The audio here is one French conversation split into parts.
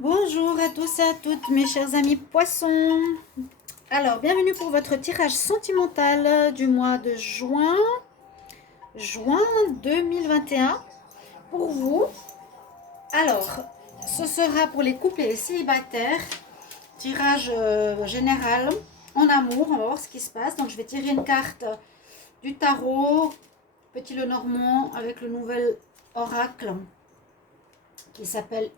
Bonjour à tous et à toutes mes chers amis poissons. Alors, bienvenue pour votre tirage sentimental du mois de juin 2021 pour vous. Alors, ce sera pour les couples et les célibataires. Tirage général en amour. On va voir ce qui se passe. Donc, je vais tirer une carte du tarot, Petit Lenormand, avec le nouvel oracle qui s'appelle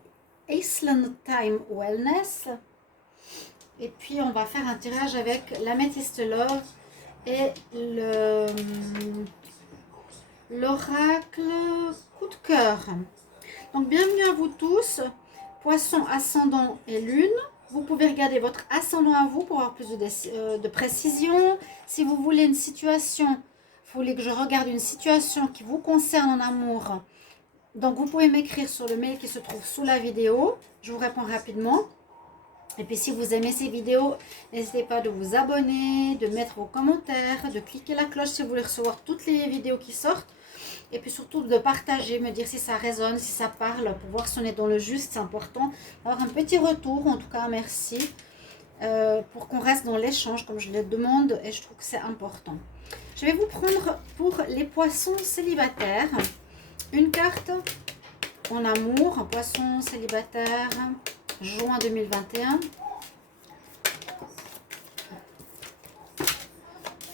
Iceland Time Wellness. Et puis on va faire un tirage avec l'améthyste love et l'oracle coup de cœur. Donc bienvenue à vous tous, poisson, ascendant et lune. Vous pouvez regarder votre ascendant à vous pour avoir plus de précision. Si vous voulez une situation, vous voulez que je regarde une situation qui vous concerne en amour, donc vous pouvez m'écrire sur le mail qui se trouve sous la vidéo. Je vous réponds rapidement. Et puis si vous aimez ces vidéos, n'hésitez pas de vous abonner, de mettre vos commentaires, de cliquer la cloche si vous voulez recevoir toutes les vidéos qui sortent. Et puis surtout de partager, me dire si ça résonne, si ça parle, pour voir si on est dans le juste. C'est important d'avoir un petit retour, en tout cas merci, pour qu'on reste dans l'échange comme je le demande et je trouve que c'est important. Je vais vous prendre pour les poissons célibataires une carte en amour, un poisson célibataire, juin 2021.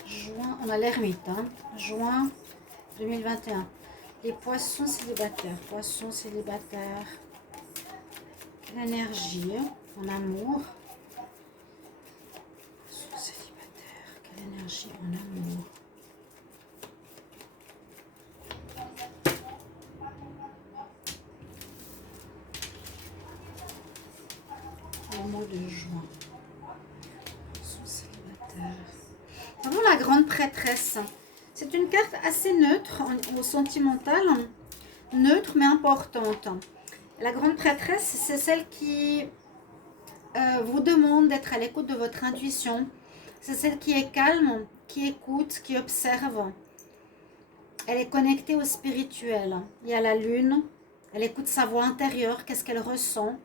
Juin, on a l'ermite, hein. Juin 2021. Les poissons célibataires. Poissons célibataires. Quelle énergie en amour. Poissons célibataires. Quelle énergie en amour. Le mois de juin. Poissons célibataires. Nous avons la grande prêtresse. C'est une carte assez neutre au sentimental, neutre mais importante. La grande prêtresse, c'est celle qui vous demande d'être à l'écoute de votre intuition. C'est celle qui est calme, qui écoute, qui observe. Elle est connectée au spirituel. Il y a la lune, elle écoute sa voix intérieure, qu'est-ce qu'elle ressent,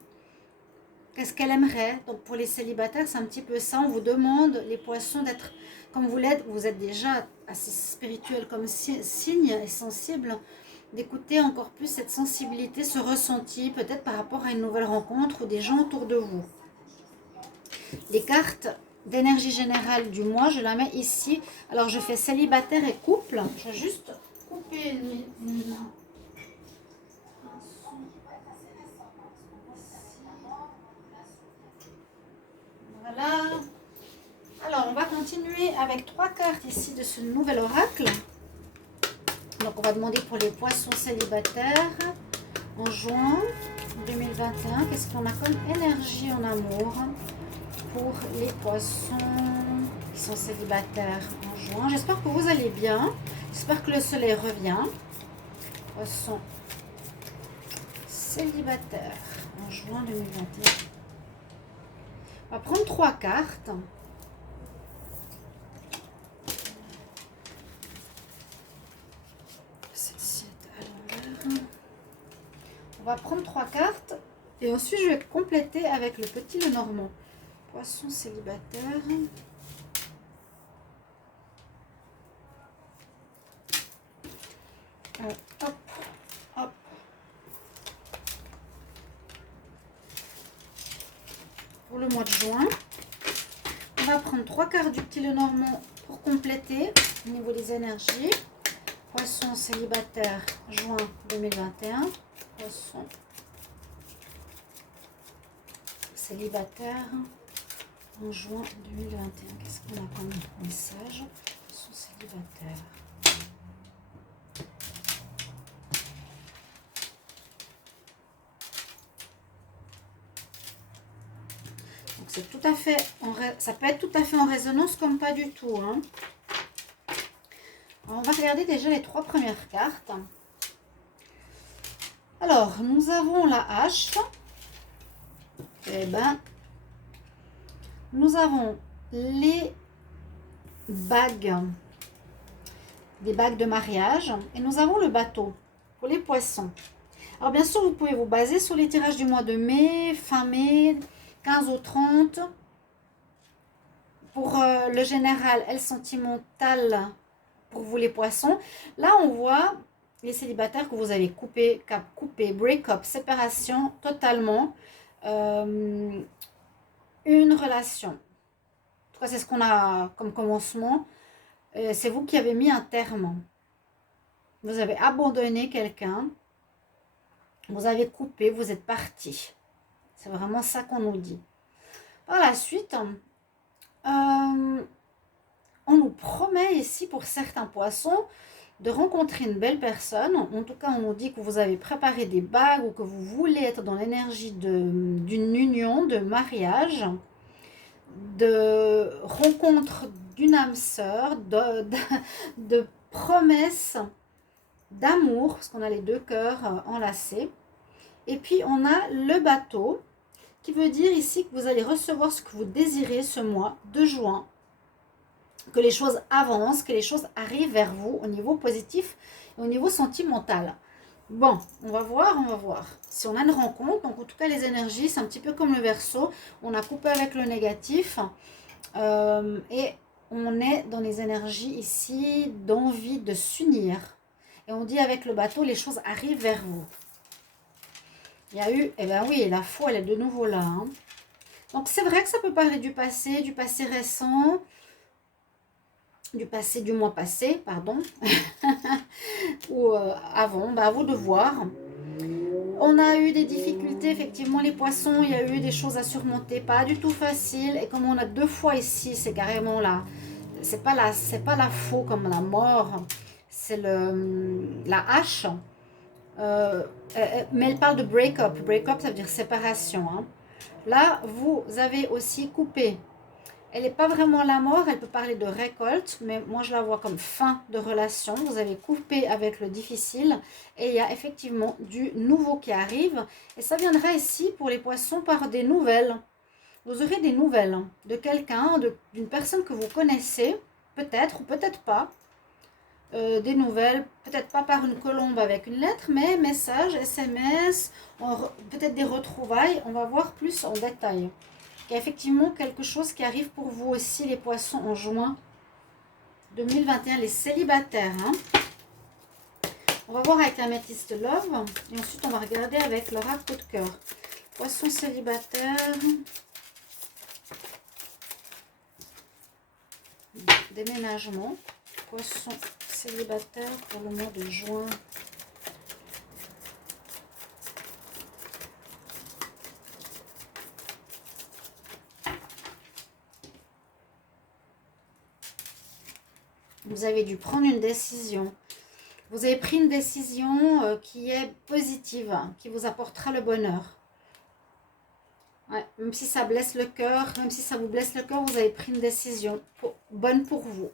qu'est-ce qu'elle aimerait. Donc pour les célibataires, c'est un petit peu ça. On vous demande, les poissons, d'être comme vous l'êtes. Vous êtes déjà assez spirituel comme signe et sensible, d'écouter encore plus cette sensibilité, ce ressenti, peut-être par rapport à une nouvelle rencontre ou des gens autour de vous. Les cartes d'énergie générale du mois, je la mets ici. Alors je fais célibataire et couple. Je vais juste couper voilà. Alors on va continuer avec 3 cartes ici de ce nouvel oracle. Donc on va demander pour les poissons célibataires en juin 2021. Qu'est-ce qu'on a comme énergie en amour pour les poissons qui sont célibataires en juin? J'espère que vous allez bien. J'espère que le soleil revient. Poissons célibataires en juin 2021. On va prendre 3 cartes. Celle-ci est à l'envers. On va prendre 3 cartes et ensuite je vais compléter avec le petit Lenormand. Poisson célibataire. Hop, hop. Pour le mois de juin, on va prendre 3 cartes du petit Lenormand pour compléter au niveau des énergies. Poisson célibataire, juin 2021. Poisson célibataire en juin 2021. Qu'est-ce qu'on a comme message? Poisson célibataire. Donc c'est tout à fait, ça peut être tout à fait en résonance comme pas du tout, hein. Alors, on va regarder déjà les 3 premières cartes. Alors, nous avons la hache. Eh ben, nous avons les bagues, des bagues de mariage. Et nous avons le bateau pour les poissons. Alors bien sûr, vous pouvez vous baser sur les tirages du mois de mai, fin mai, 15 au 30. Pour le général, elle sentimentale pour vous les poissons. Là, on voit les célibataires que vous avez coupé, break-up, séparation totalement. Une relation. En tout cas, c'est ce qu'on a comme commencement. C'est vous qui avez mis un terme. Vous avez abandonné quelqu'un. Vous avez coupé, vous êtes parti. C'est vraiment ça qu'on nous dit. Par la suite, on nous promet ici pour certains poissons de rencontrer une belle personne. En tout cas, on nous dit que vous avez préparé des bagues ou que vous voulez être dans l'énergie d'une union, de mariage, de rencontre d'une âme sœur, de promesses d'amour, parce qu'on a les deux cœurs enlacés. Et puis, on a le bateau, qui veut dire ici que vous allez recevoir ce que vous désirez ce mois de juin, que les choses avancent, que les choses arrivent vers vous au niveau positif et au niveau sentimental. Bon, on va voir si on a une rencontre. Donc en tout cas les énergies, c'est un petit peu comme le Verseau, on a coupé avec le négatif et on est dans les énergies ici d'envie de s'unir. Et on dit avec le bateau, les choses arrivent vers vous. Il y a eu, eh bien oui, la foi, elle est de nouveau là. Hein. Donc c'est vrai que ça peut parler du passé récent, du passé, du mois passé, pardon, ou avant, bah à vous de voir. On a eu des difficultés, effectivement, les poissons, il y a eu des choses à surmonter, pas du tout facile. Et comme on a deux fois ici, c'est carrément là, c'est pas la faux comme la mort, c'est la hache. Mais elle parle de break-up. Break-up, ça veut dire séparation. Hein. Là, vous avez aussi coupé. Elle n'est pas vraiment la mort, elle peut parler de récolte, mais moi je la vois comme fin de relation. Vous avez coupé avec le difficile et il y a effectivement du nouveau qui arrive. Et ça viendra ici pour les poissons par des nouvelles. Vous aurez des nouvelles de quelqu'un, d'une personne que vous connaissez, peut-être ou peut-être pas. Des nouvelles, peut-être pas par une colombe avec une lettre, mais message, SMS, peut-être des retrouvailles. On va voir plus en détail. Il y a effectivement quelque chose qui arrive pour vous aussi, les poissons, en juin 2021, les célibataires. Hein. On va voir avec la métisse de Love. Et ensuite, on va regarder avec l'oracle coup de cœur. Poissons célibataires. Déménagement. Poissons célibataires pour le mois de juin. Vous avez dû prendre une décision. Vous avez pris une décision qui est positive, qui vous apportera le bonheur. Ouais, même si ça blesse le cœur, même si ça vous blesse le cœur, vous avez pris une décision bonne pour vous.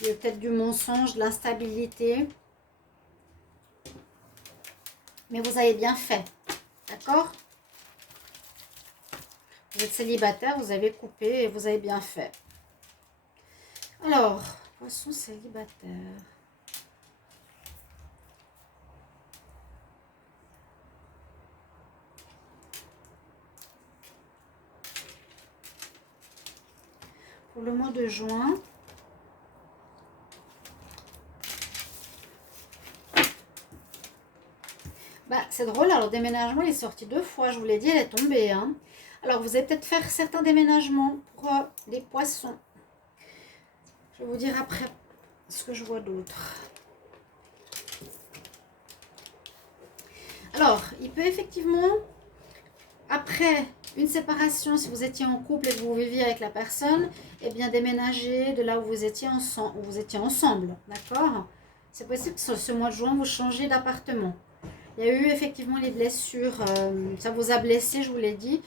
Il y a peut-être du mensonge, de l'instabilité. Mais vous avez bien fait. D'accord? Vous êtes célibataire, vous avez coupé et vous avez bien fait. Alors, poisson célibataire. Pour le mois de juin. Bah, c'est drôle, alors déménagement, il est sorti 2 fois, je vous l'ai dit, elle est tombée. Hein. Alors, vous allez peut-être faire certains déménagements pour les poissons. Je vais vous dire après ce que je vois d'autre. Alors, il peut effectivement, après une séparation, si vous étiez en couple et que vous viviez avec la personne, eh bien déménager de là où vous étiez ensemble. D'accord? C'est possible que ce mois de juin, vous changez d'appartement. Il y a eu effectivement les blessures, ça vous a blessé, je vous l'ai dit.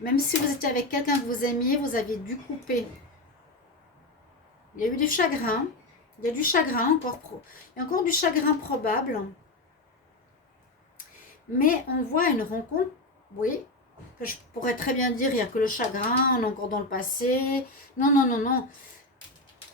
Même si vous étiez avec quelqu'un que vous aimiez, vous avez dû couper. Il y a eu du chagrin. Il y a du chagrin encore. Il y a encore du chagrin probable. Mais on voit une rencontre, oui, que je pourrais très bien dire, il n'y a que le chagrin, on est encore dans le passé. Non, non, non, non.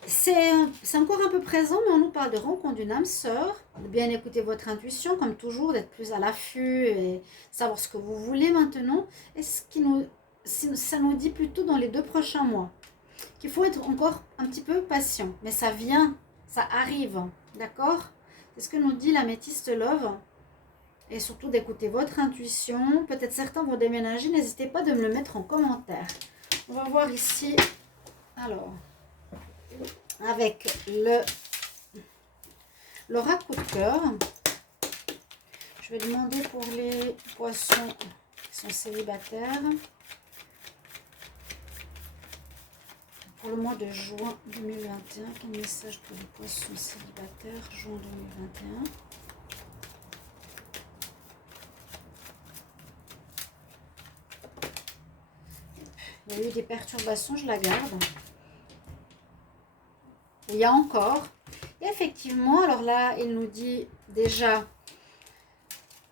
C'est encore un peu présent, mais on nous parle de rencontre d'une âme sœur, de bien écouter votre intuition, comme toujours, d'être plus à l'affût et savoir ce que vous voulez maintenant. Et ça nous dit plutôt dans les 2 prochains mois qu'il faut être encore un petit peu patient. Mais ça vient, ça arrive, d'accord? C'est ce que nous dit la métiste Love. Et surtout d'écouter votre intuition. Peut-être certains vont déménager, n'hésitez pas de me le mettre en commentaire. On va voir ici, alors, avec l'oracle coup de cœur. Je vais demander pour les poissons qui sont célibataires. Pour le mois de juin 2021, quel message pour les poissons célibataires, juin 2021? Il y a eu des perturbations, je la garde. Il y a encore. Et effectivement, alors là, il nous dit déjà,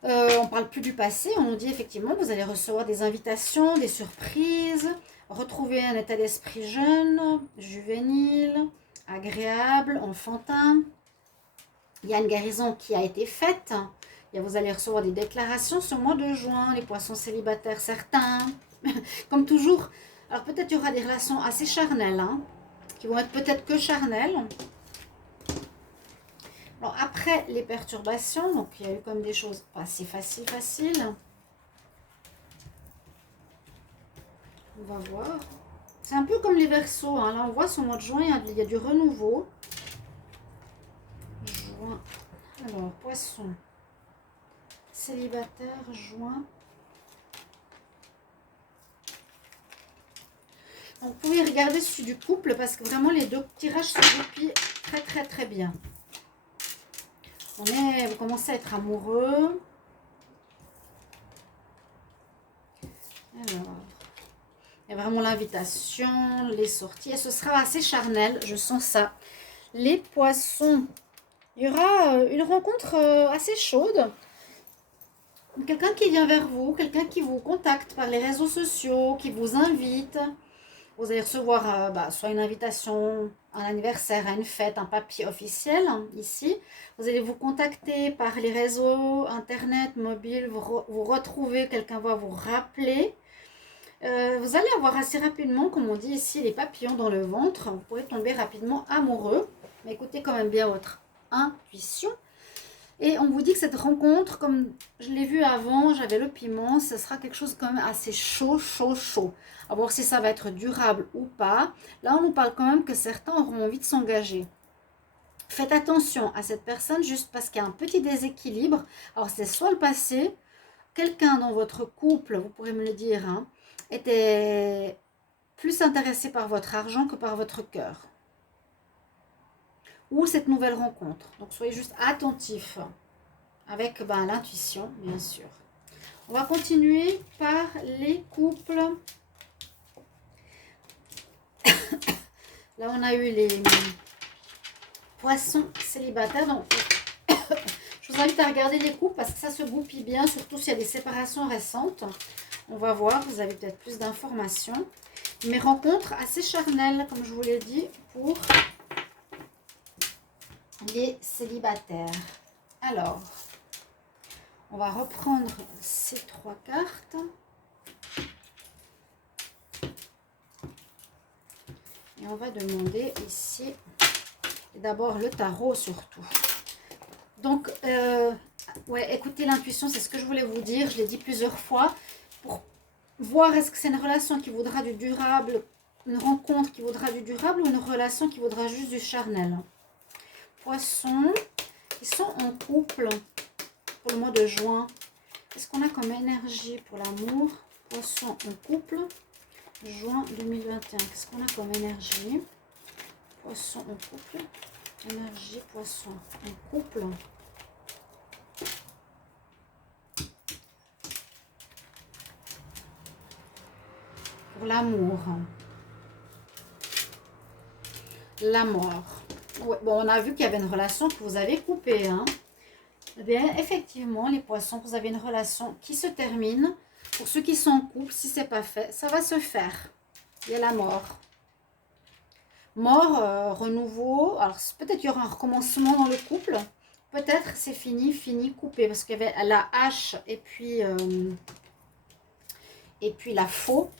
on ne parle plus du passé, on nous dit effectivement, vous allez recevoir des invitations, des surprises, retrouver un état d'esprit jeune, juvénile, agréable, enfantin. Il y a une guérison qui a été faite. Vous allez recevoir des déclarations ce mois de juin, les poissons célibataires, certains. Comme toujours, alors peut-être il y aura des relations assez charnelles, hein, qui vont être peut-être que charnelles. Alors après les perturbations, donc il y a eu comme des choses pas si faciles. On va voir. C'est un peu comme les Verseaux, hein. Là on voit ce mois de juin, il y a du renouveau. Juin. Alors, poisson. Célibataire, juin. Donc, vous pouvez regarder celui du couple parce que vraiment les deux tirages se goupillent très bien. Vous commencez à être amoureux. Alors, il y a vraiment l'invitation, les sorties. Et ce sera assez charnel, je sens ça. Les poissons. Il y aura une rencontre assez chaude. Quelqu'un qui vient vers vous, quelqu'un qui vous contacte par les réseaux sociaux, qui vous invite. Vous allez recevoir soit une invitation, un anniversaire, à une fête, un papier officiel, hein, ici. Vous allez vous contacter par les réseaux, internet, mobile, vous retrouvez, quelqu'un va vous rappeler. Vous allez avoir assez rapidement, comme on dit ici, les papillons dans le ventre. Vous pourrez tomber rapidement amoureux. Mais écoutez quand même bien votre intuition. Et on vous dit que cette rencontre, comme je l'ai vu avant, j'avais le piment, ce sera quelque chose quand même assez chaud. À voir si ça va être durable ou pas. Là, on nous parle quand même que certains auront envie de s'engager. Faites attention à cette personne juste parce qu'il y a un petit déséquilibre. Alors, c'est soit le passé, quelqu'un dans votre couple, vous pourrez me le dire, hein, était plus intéressé par votre argent que par votre cœur. Ou cette nouvelle rencontre. Donc, soyez juste attentifs avec l'intuition, bien sûr. On va continuer par les couples. Là, on a eu les poissons célibataires. Donc, je vous invite à regarder les couples parce que ça se goupille bien, surtout s'il y a des séparations récentes. On va voir, vous avez peut-être plus d'informations. Mes rencontres assez charnelles, comme je vous l'ai dit, pour les célibataires. Alors, on va reprendre ces 3 cartes. Et on va demander ici, d'abord le tarot surtout. Donc, ouais, écoutez l'intuition, c'est ce que je voulais vous dire. Je l'ai dit plusieurs fois. Pour voir est-ce que c'est une relation qui vaudra du durable, une rencontre qui vaudra du durable ou une relation qui vaudra juste du charnel. Poissons, ils sont en couple pour le mois de juin. Qu'est-ce qu'on a comme énergie pour l'amour? Poissons en couple, juin 2021. Qu'est-ce qu'on a comme énergie? Poissons en couple, énergie, poisson en couple. Pour l'amour. La mort. Ouais, bon, on a vu qu'il y avait une relation que vous avez coupée. Hein. Eh bien, effectivement, les poissons, vous avez une relation qui se termine. Pour ceux qui sont en couple, si ce n'est pas fait, ça va se faire. Il y a la mort. Mort, renouveau. Alors peut-être qu'il y aura un recommencement dans le couple. Peut-être c'est fini, fini, coupé. Parce qu'il y avait la hache et puis la faux.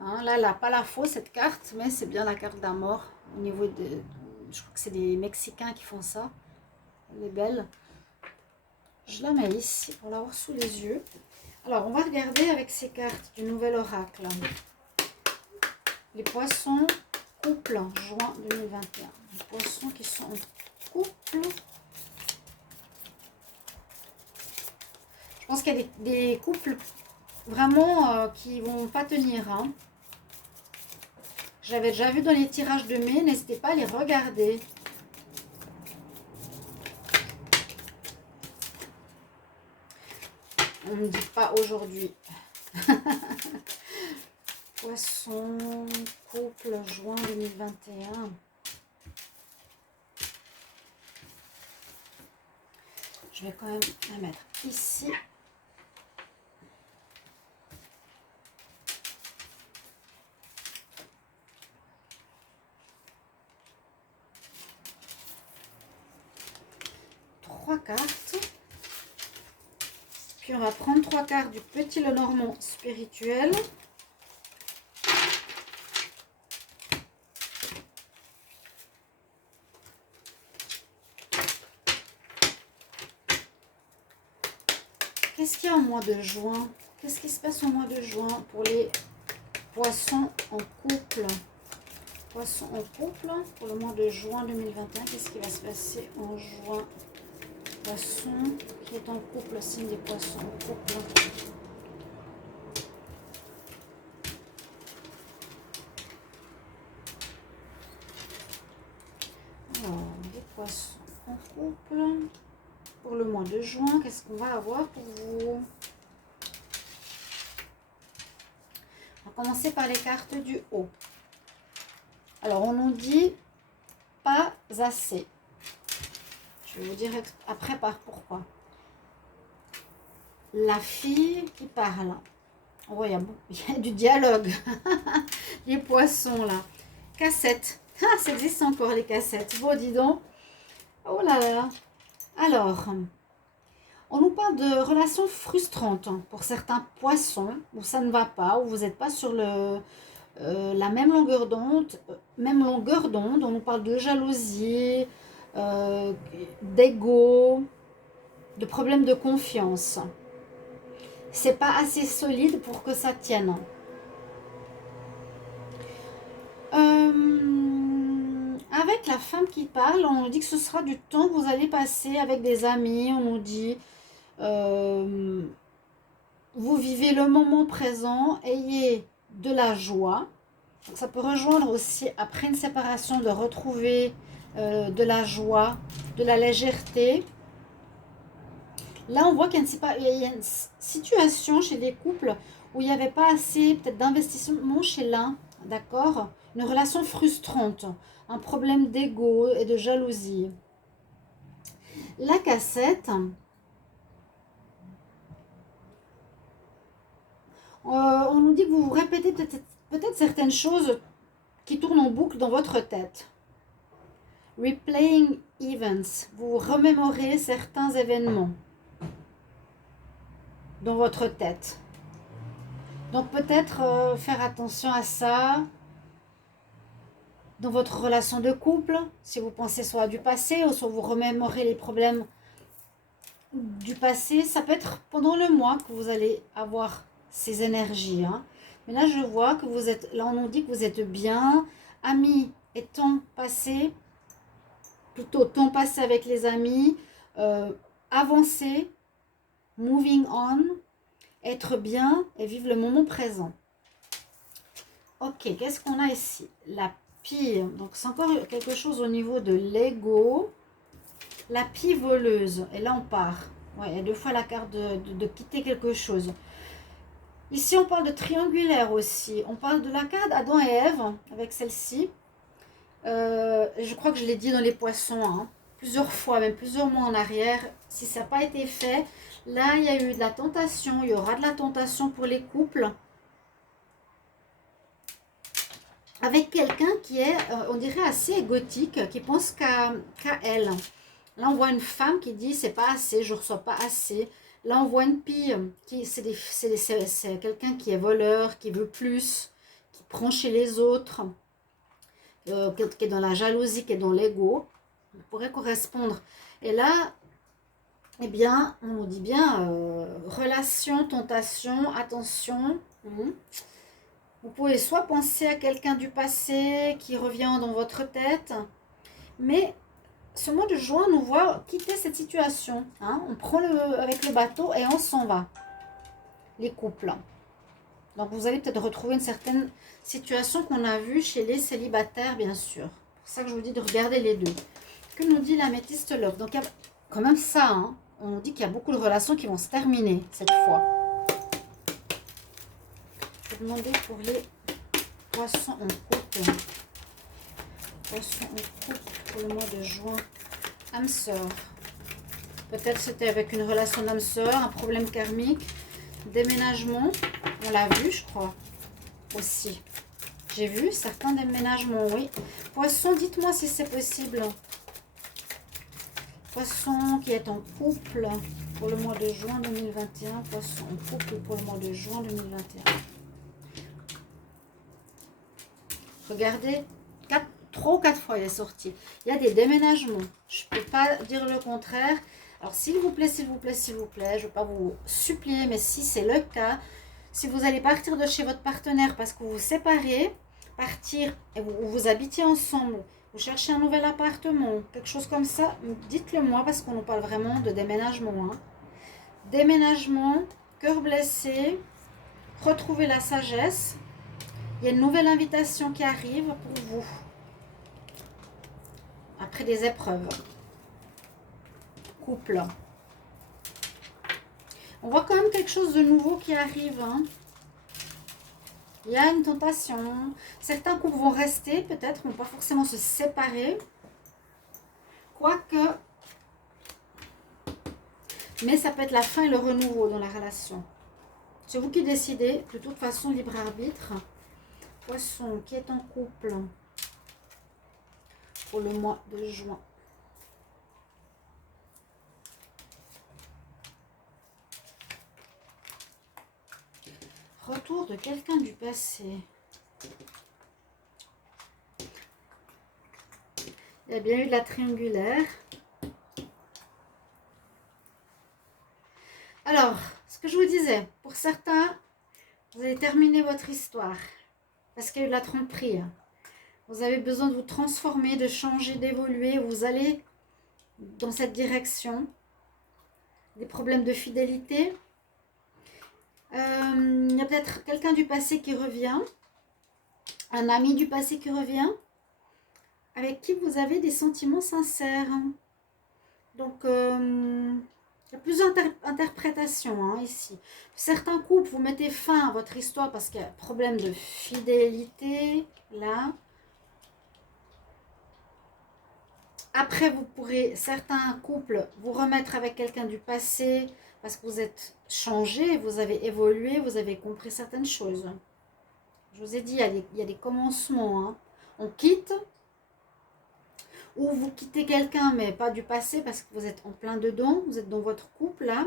Hein, là, elle n'a pas la faux cette carte, mais c'est bien la carte de la mort. Au niveau de... Je crois que c'est des Mexicains qui font ça. Elle est belle. Je la mets ici pour l'avoir sous les yeux. Alors, on va regarder avec ces cartes du nouvel oracle. Les poissons, couple, juin 2021. Les poissons qui sont en couple. Je pense qu'il y a des couples vraiment qui ne vont pas tenir. Hein. J'avais déjà vu dans les tirages de mai, n'hésitez pas à les regarder. On ne dit pas aujourd'hui. Poisson, couple, juin 2021. Je vais quand même la mettre ici. Trois cartes. Puis on va prendre trois cartes du Petit Lenormand spirituel. Qu'est-ce qu'il y a au mois de juin? Qu'est-ce qui se passe au mois de juin pour les poissons en couple? Poissons en couple pour le mois de juin 2021. Qu'est-ce qui va se passer en juin? Poisson qui est en couple, signe des poissons en couple. Alors, les poissons en couple. Pour le mois de juin, qu'est-ce qu'on va avoir pour vous? On va commencer par les cartes du haut. Alors, on nous dit pas assez. Je vais vous dire après pourquoi. La fille qui parle. Oh, il y a du dialogue. Les poissons, là. Cassettes. Ah, ça existe encore, les cassettes. Bon, dis donc. Oh là là. Alors, on nous parle de relations frustrantes pour certains poissons où ça ne va pas, où vous n'êtes pas sur la même longueur d'onde. On nous parle de jalousie, d'ego, de problèmes de confiance. C'est pas assez solide pour que ça tienne. Avec la femme qui parle, on nous dit que ce sera du temps que vous allez passer avec des amis. On nous dit vous vivez le moment présent, ayez de la joie. Donc ça peut rejoindre aussi après une séparation de retrouver de la joie, de la légèreté. Là, on voit qu'il y a une situation chez des couples où il n'y avait pas assez peut-être d'investissement chez l'un, d'accord? Une relation frustrante, un problème d'ego et de jalousie. La cassette, on nous dit que vous vous répétez peut-être certaines choses qui tournent en boucle dans votre tête. Replaying events, vous remémorez certains événements dans votre tête. Donc peut-être faire attention à ça dans votre relation de couple, si vous pensez soit du passé ou soit vous remémorez les problèmes du passé. Ça peut être pendant le mois que vous allez avoir ces énergies. Hein. Mais là, je vois que vous êtes, là on nous dit que vous êtes bien, amis et temps passé, plutôt temps passé avec les amis, avancer, moving on, être bien et vivre le moment présent. Ok, qu'est-ce qu'on a ici? La pie, donc c'est encore quelque chose au niveau de l'ego. La pie voleuse, et là on part. Ouais, il y a deux fois la carte de quitter quelque chose. Ici on parle de triangulaire aussi. On parle de la carte Adam et Ève avec celle-ci. Je crois que je l'ai dit dans les poissons, hein, plusieurs fois, même plusieurs mois en arrière. Si ça n'a pas été fait, là il y a eu de la tentation, il y aura de la tentation pour les couples. avec quelqu'un qui est, on dirait, assez égotique, qui pense qu'à elle. Là, on voit une femme qui dit, c'est pas assez, je reçois pas assez. Là, on voit une pille, c'est quelqu'un qui est voleur, qui veut plus, qui prend chez les autres, qui est dans la jalousie, qui est dans l'ego. Ça pourrait correspondre. Et là, eh bien, on nous dit bien, relation, tentation, attention. Vous pouvez soit penser à quelqu'un du passé qui revient dans votre tête, mais ce mois de juin nous voit quitter cette situation. Hein. On prend avec le bateau et on s'en va. Les couples. Donc vous allez peut-être retrouver une certaine situation qu'on a vue chez les célibataires, bien sûr. C'est pour ça que je vous dis de regarder les deux. Que nous dit l'améthyste love? Donc il y a quand même ça. Hein. On nous dit qu'il y a beaucoup de relations qui vont se terminer cette fois. Je vais demander pour les poissons en couple. Poissons en couple pour le mois de juin. Âme sœur. Peut-être c'était avec une relation d'âme sœur, un problème karmique, déménagement. On l'a vu, je crois, aussi. J'ai vu certains déménagements, oui. Poisson, dites-moi si c'est possible. Poisson qui est en couple pour le mois de juin 2021. Poisson en couple pour le mois de juin 2021. Regardez, 3 ou 4 fois il est sorti. Il y a des déménagements. Je ne peux pas dire le contraire. Alors s'il vous plaît, s'il vous plaît, s'il vous plaît, je ne vais pas vous supplier, mais si c'est le cas, si vous allez partir de chez votre partenaire parce que vous vous séparez, partir et vous habitiez ensemble, vous cherchez un nouvel appartement, quelque chose comme ça, dites-le moi parce qu'on nous parle vraiment de déménagement. Hein. Déménagement, cœur blessé, retrouver la sagesse. Il y a une nouvelle invitation qui arrive pour vous. Après des épreuves. Couple. On voit quand même quelque chose de nouveau qui arrive. Hein. Il y a une tentation. Certains couples vont rester, peut-être, vont pas forcément se séparer. Quoique. Mais ça peut être la fin et le renouveau dans la relation. C'est vous qui décidez. De toute façon, libre arbitre. Poisson qui est en couple pour le mois de juin. Retour de quelqu'un du passé. Il y a bien eu de la triangulaire. Alors, ce que je vous disais, pour certains, vous allez terminer votre histoire parce qu'il y a eu de la tromperie. Vous avez besoin de vous transformer, de changer, d'évoluer. Vous allez dans cette direction. Des problèmes de fidélité. Il y a peut-être quelqu'un du passé qui revient. Un ami du passé qui revient. Avec qui vous avez des sentiments sincères. Donc, il y a plusieurs interprétations hein, ici. Certains couples, vous mettez fin à votre histoire parce qu'il y a un problème de fidélité. Là. Après, vous pourrez, certains couples, vous remettre avec quelqu'un du passé parce que vous êtes changé, vous avez évolué, vous avez compris certaines choses. Je vous ai dit, il y a des commencements. Hein. On quitte, ou vous quittez quelqu'un, mais pas du passé parce que vous êtes en plein dedans, vous êtes dans votre couple, là.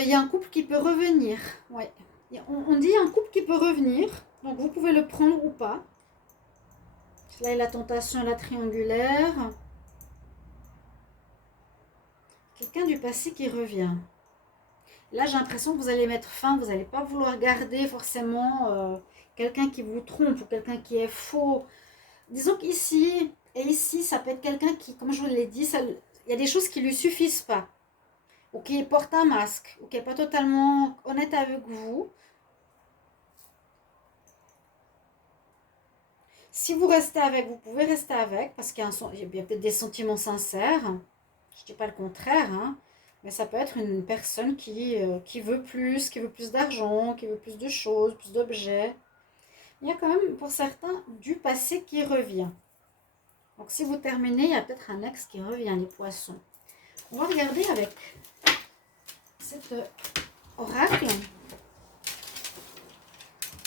Il y a un couple qui peut revenir. Ouais. On dit un couple qui peut revenir, donc vous pouvez le prendre ou pas. Là, il y a la tentation, la triangulaire. Quelqu'un du passé qui revient. Là, j'ai l'impression que vous allez mettre fin. Vous n'allez pas vouloir garder forcément quelqu'un qui vous trompe ou quelqu'un qui est faux. Disons qu'ici et ici, ça peut être quelqu'un qui, comme je vous l'ai dit, il y a des choses qui ne lui suffisent pas. Ou qui porte un masque. Ou qui n'est pas totalement honnête avec vous. Si vous restez avec, vous pouvez rester avec, parce qu'il y a peut-être des sentiments sincères. Je ne dis pas le contraire, hein, mais ça peut être une personne qui veut plus d'argent, qui veut plus de choses, plus d'objets. Il y a quand même, pour certains, du passé qui revient. Donc, si vous terminez, il y a peut-être un ex qui revient, les poissons. On va regarder avec cet oracle.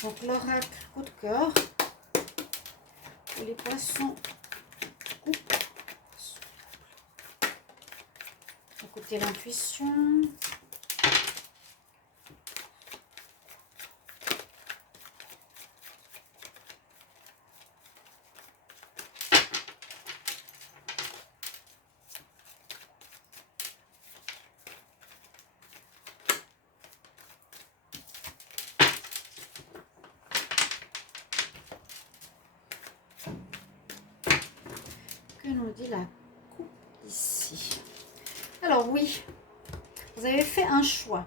Donc, l'oracle coup de cœur Pour les poissons, coupe. Écoutez l'intuition. Que nous dit la coupe ici? Alors oui, vous avez fait un choix.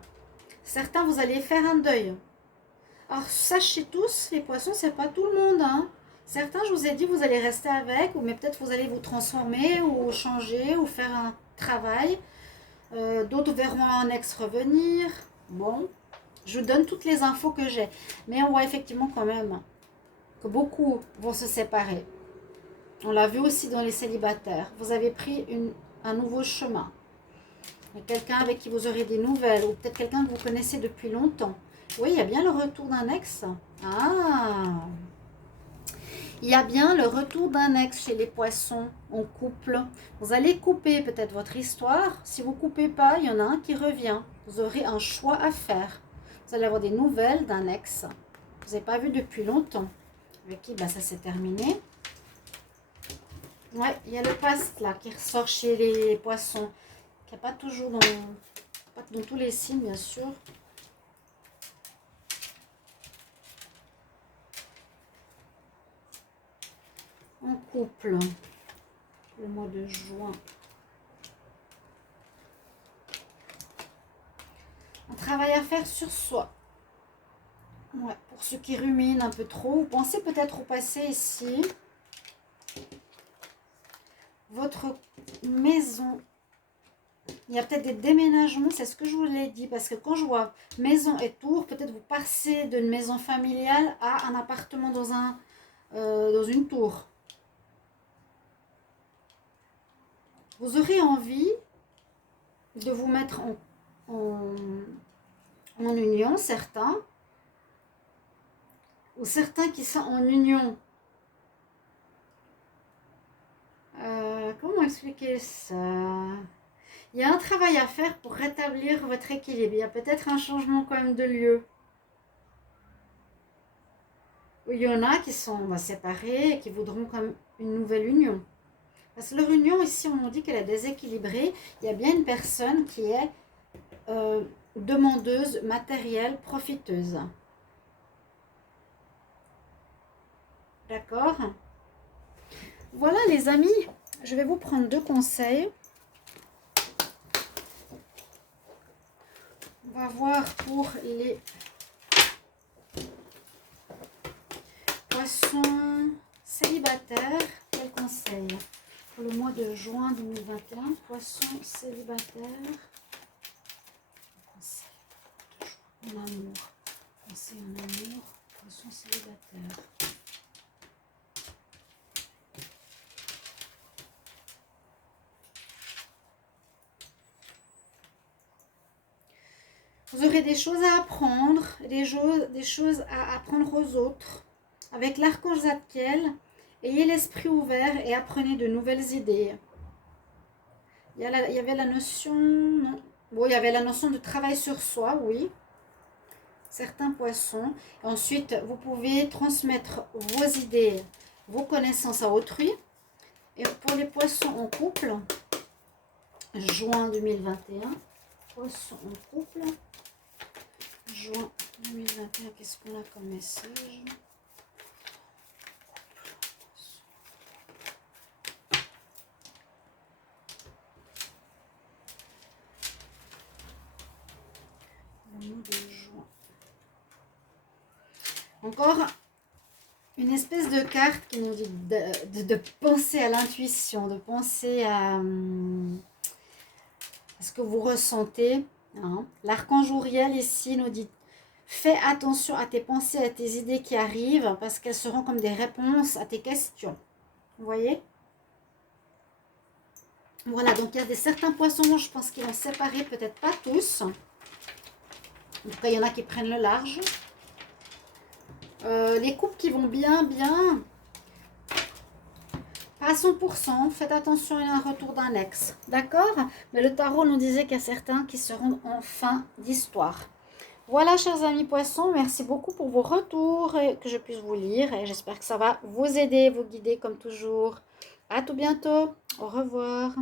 Certains, vous allez faire un deuil. Alors sachez tous, les poissons, c'est pas tout le monde, hein. Certains, je vous ai dit, vous allez rester avec, ou mais peut-être vous allez vous transformer, ou changer, ou faire un travail. D'autres verront un ex revenir. Bon, je vous donne toutes les infos que j'ai. Mais on voit effectivement quand même que beaucoup vont se séparer. On l'a vu aussi dans les célibataires. Vous avez pris un nouveau chemin. Quelqu'un avec qui vous aurez des nouvelles, ou peut-être quelqu'un que vous connaissez depuis longtemps. Oui, il y a bien le retour d'un ex. Ah, il y a bien le retour d'un ex chez les poissons en couple. Vous allez couper peut-être votre histoire. Si vous ne coupez pas, il y en a un qui revient. Vous aurez un choix à faire. Vous allez avoir des nouvelles d'un ex. Vous n'avez pas vu depuis longtemps. Avec qui ça s'est terminé. Ouais, il y a le past là qui ressort chez les poissons. Qui n'est pas toujours pas dans tous les signes, bien sûr. En couple, le mois de juin. Un travail à faire sur soi. Ouais, pour ceux qui ruminent un peu trop, vous pensez peut-être au passé ici. Votre maison, il y a peut-être des déménagements, c'est ce que je vous l'ai dit, parce que quand je vois maison et tour, peut-être vous passez d'une maison familiale à un appartement dans une tour. Vous aurez envie de vous mettre en union, certains, ou certains qui sont en union. Comment expliquer ça? Il y a un travail à faire pour rétablir votre équilibre. Il y a peut-être un changement quand même de lieu. Il y en a qui sont séparés et qui voudront quand même une nouvelle union. Parce que leur union, ici, on nous dit qu'elle est déséquilibrée. Il y a bien une personne qui est demandeuse, matérielle, profiteuse. D'accord? Voilà les amis, je vais vous prendre 2 conseils. On va voir pour les poissons célibataires. Quel conseil? Pour le mois de juin 2021, poissons célibataires. Conseil en amour. Conseil en amour, poissons célibataires. Vous aurez des choses à apprendre, des choses à apprendre aux autres. Avec l'archange Zadkiel, ayez l'esprit ouvert et apprenez de nouvelles idées. Il y avait la notion... Non. Bon, il y avait la notion de travail sur soi, oui. Certains poissons. Et ensuite, vous pouvez transmettre vos idées, vos connaissances à autrui. Et pour les poissons en couple, juin 2021, poissons en couple, juin 2021, qu'est-ce qu'on a comme message? Le mois de juin. Encore une espèce de carte qui nous dit de penser à l'intuition, de penser à ce que vous ressentez. Hein. L'archange Uriel ici nous dit fais attention à tes pensées, à tes idées qui arrivent parce qu'elles seront comme des réponses à tes questions. Vous voyez? Voilà, donc il y a certains poissons, je pense qu'ils vont se séparer, peut-être pas tous. En tout cas, il y en a qui prennent le large. Les couples qui vont bien, à 100%. Faites attention à un retour d'un ex. D'accord? Mais le tarot nous disait qu'il y a certains qui seront en fin d'histoire. Voilà, chers amis poissons, merci beaucoup pour vos retours et que je puisse vous lire. Et j'espère que ça va vous aider, vous guider comme toujours. À tout bientôt. Au revoir.